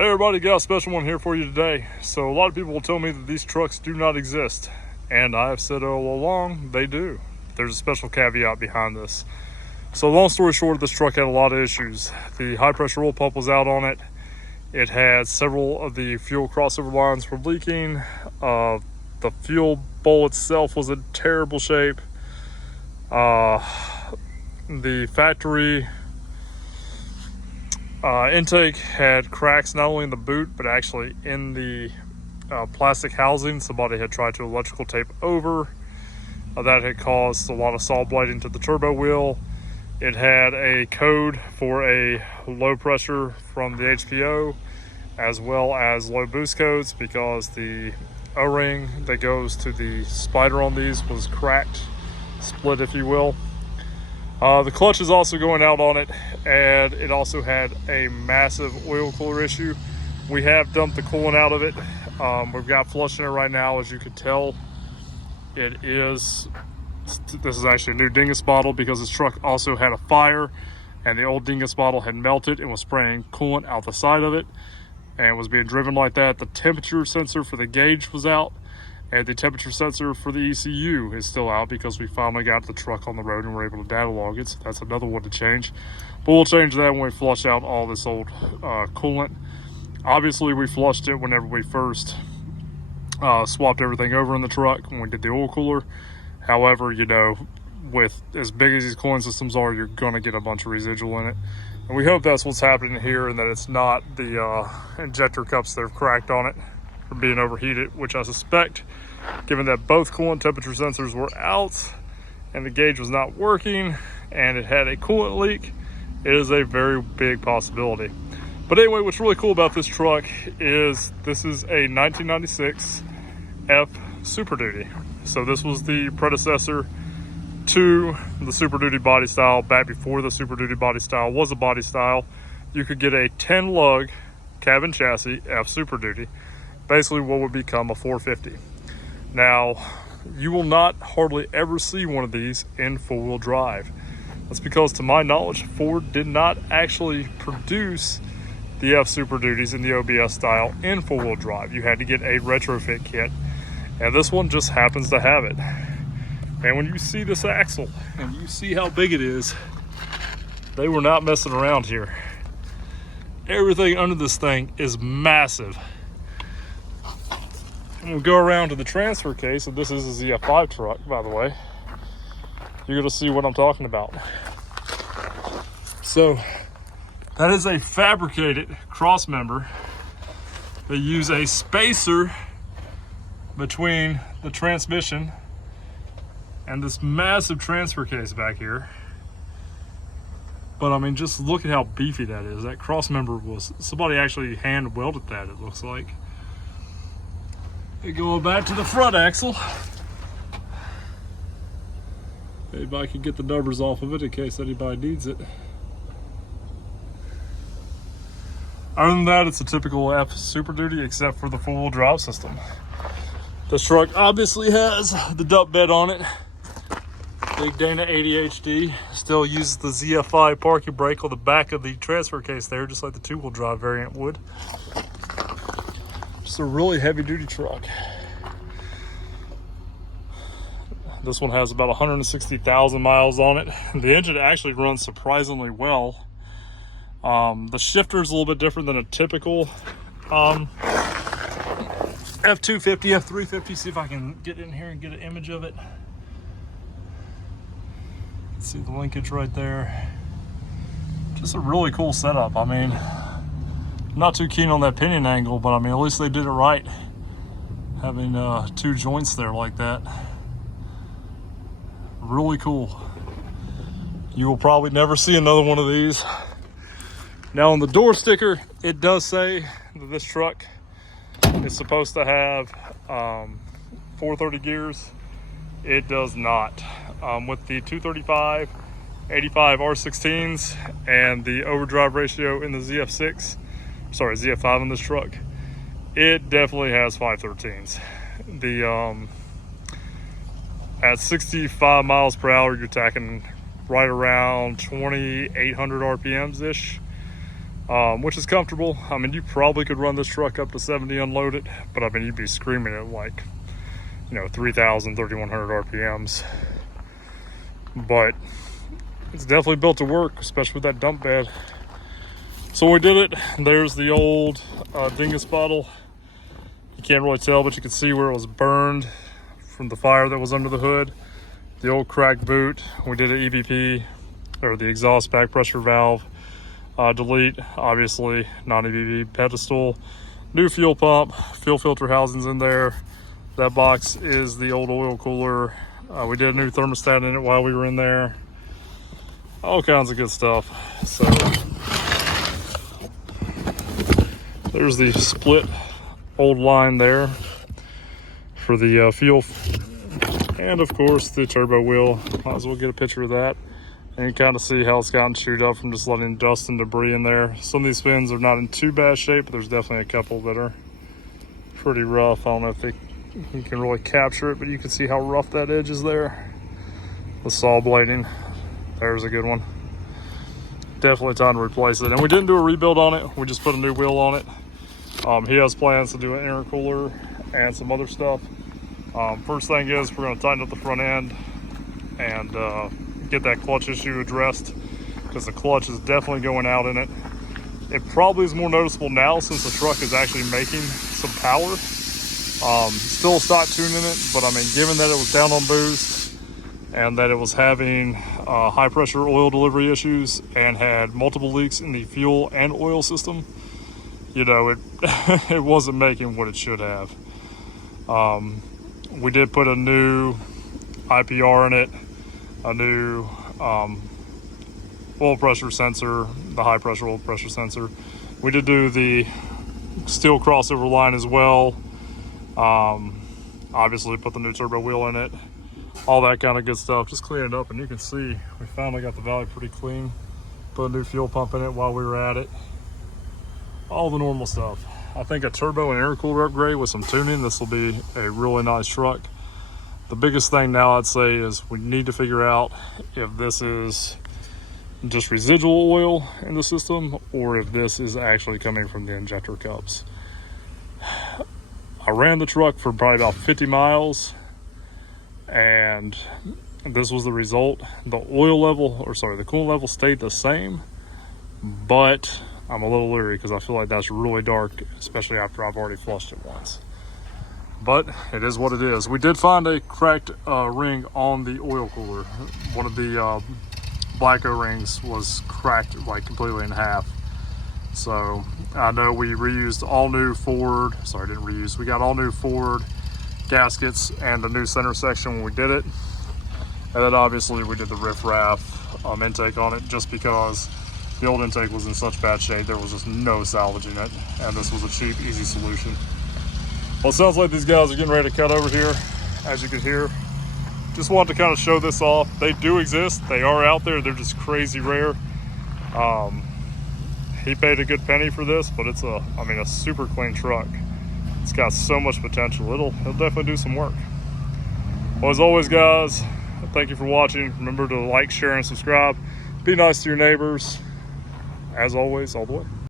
Hey everybody, got a special one here for you today. So a lot of people will tell me that these trucks do not exist, and I have said all along they do. There's a special caveat behind this. So long story short, this truck had a lot of issues. The high pressure oil pump was out on it. It had several of the fuel crossover lines were leaking. The fuel bowl itself was in terrible shape. The factory intake had cracks not only in the boot but actually in the plastic housing. Somebody had tried to electrical tape over. That had caused a lot of saw blading to the turbo wheel. It had a code for a low pressure from the HPO as well as low boost codes because the O-ring that goes to the spider on these was cracked, split if you will. The clutch is also going out on it, and it also had a massive oil cooler issue. We have dumped the coolant out of it. We've got flush in it right now. As you can tell, this is actually a new dingus bottle because this truck also had a fire and the old dingus bottle had melted and was spraying coolant out the side of it and was being driven like that. The temperature sensor for the gauge was out, and the temperature sensor for the ECU is still out because we finally got the truck on the road and were able to data log it. So that's another one to change. But we'll change that when we flush out all this old coolant. Obviously, we flushed it whenever we first swapped everything over in the truck when we did the oil cooler. However, you know, with as big as these cooling systems are, you're going to get a bunch of residual in it. And we hope that's what's happening here and that it's not the injector cups that have cracked on it from being overheated, which I suspect, given that both coolant temperature sensors were out and the gauge was not working and it had a coolant leak, it is a very big possibility. But anyway, what's really cool about this truck is this is a 1996 F-superduty. So this was the predecessor to the Super Duty body style. Back before the Super Duty body style was a body style, you could get a 10 lug cabin chassis F Super Duty, basically what would become a 450. Now, you will not hardly ever see one of these in four-wheel drive. That's because, to my knowledge, Ford did not actually produce the F Super Duties in the OBS style in four-wheel drive. You had to get a retrofit kit, and this one just happens to have it. And when you see this axle and you see how big it is, they were not messing around here. Everything under this thing is massive. And we'll go around to the transfer case, and this is a ZF5 truck, by the way. You're gonna see what I'm talking about. So that is a fabricated cross member. They use a spacer between the transmission and this massive transfer case back here. But I mean, just look at how beefy that is. That cross member was, somebody actually hand welded that, it looks like. Okay, going back to the front axle. Maybe I can get the numbers off of it in case anybody needs it. Other than that, it's a typical F Super Duty except for the four-wheel drive system. This truck obviously has the dump bed on it. Big Dana ADHD still uses the ZF5 parking brake on the back of the transfer case there, just like the two-wheel drive variant would. Just a really heavy-duty truck. This one has about 160,000 miles on it. The engine actually runs surprisingly well. The shifter is a little bit different than a typical F250, F350. See if I can get in here and get an image of it. See the linkage right there. Just a really cool setup. I mean, not too keen on that pinion angle, but I mean, at least they did it right. Having two joints there like that. Really cool. You will probably never see another one of these. Now on the door sticker, it does say that this truck is supposed to have 430 gears. It does not. With the 235, 85 R16s and the overdrive ratio in the ZF5 in this truck, it definitely has 513s. At 65 miles per hour, you're tacking right around 2,800 RPMs ish. which is comfortable. I mean, you probably could run this truck up to 70 unloaded, but I mean, you'd be screaming at like, 3,000, 3,100 RPMs. But it's definitely built to work, especially with that dump bed. So we did it. There's the old dingus bottle. You can't really tell, but you can see where it was burned from the fire that was under the hood. The old cracked boot. We did an EBP, or the exhaust back pressure valve. Delete, obviously, non-EBP pedestal. New fuel pump, fuel filter housings in there. That box is the old oil cooler. We did a new thermostat in it while we were in there. All kinds of good stuff. So there's the split old line there for the fuel, and of course the turbo wheel. Might as well get a picture of that, and you kind of see how it's gotten chewed up from just letting dust and debris in there. Some of these fins are not in too bad shape, but there's definitely a couple that are pretty rough. I don't know if you can really capture it, but you can see how rough that edge is there. The saw blading, there's a good one. Definitely time to replace it. And we didn't do a rebuild on it, we just put a new wheel on it. He has plans to do an intercooler and some other stuff. First thing is we're going to tighten up the front end and get that clutch issue addressed, because the clutch is definitely going out in it. It probably is more noticeable now since the truck is actually making some power. Still a stock tune in it, but I mean, given that it was down on boost and that it was having high pressure oil delivery issues and had multiple leaks in the fuel and oil system, it wasn't making what it should have. We did put a new IPR in it, a new oil pressure sensor, the high pressure oil pressure sensor. We did do the steel crossover line as well. Obviously put the new turbo wheel in it, all that kind of good stuff. Just clean it up, and you can see we finally got the valley pretty clean. Put a new fuel pump in it while we were at it. All the normal stuff. I think a turbo and intercooler upgrade with some tuning, this will be a really nice truck. The biggest thing now I'd say is we need to figure out if this is just residual oil in the system or if this is actually coming from the injector cups. I ran the truck for probably about 50 miles and this was the result. The oil level, the coolant level stayed the same, but I'm a little leery because I feel like that's really dark, especially after I've already flushed it once. But it is what it is. We did find a cracked ring on the oil cooler. One of the black O-rings was cracked like completely in half. So I know we reused all new Ford, we got all new Ford gaskets and the new center section when we did it. And then obviously we did the riff-raff intake on it just because the old intake was in such bad shape, there was just no salvaging it. And this was a cheap, easy solution. Well, it sounds like these guys are getting ready to cut over here, as you can hear. Just wanted to kind of show this off. They do exist, they are out there, they're just crazy rare. He paid a good penny for this, but it's a super clean truck. It's got so much potential. It'll definitely do some work. Well, as always, guys, thank you for watching. Remember to like, share, and subscribe. Be nice to your neighbors. As always, all the way.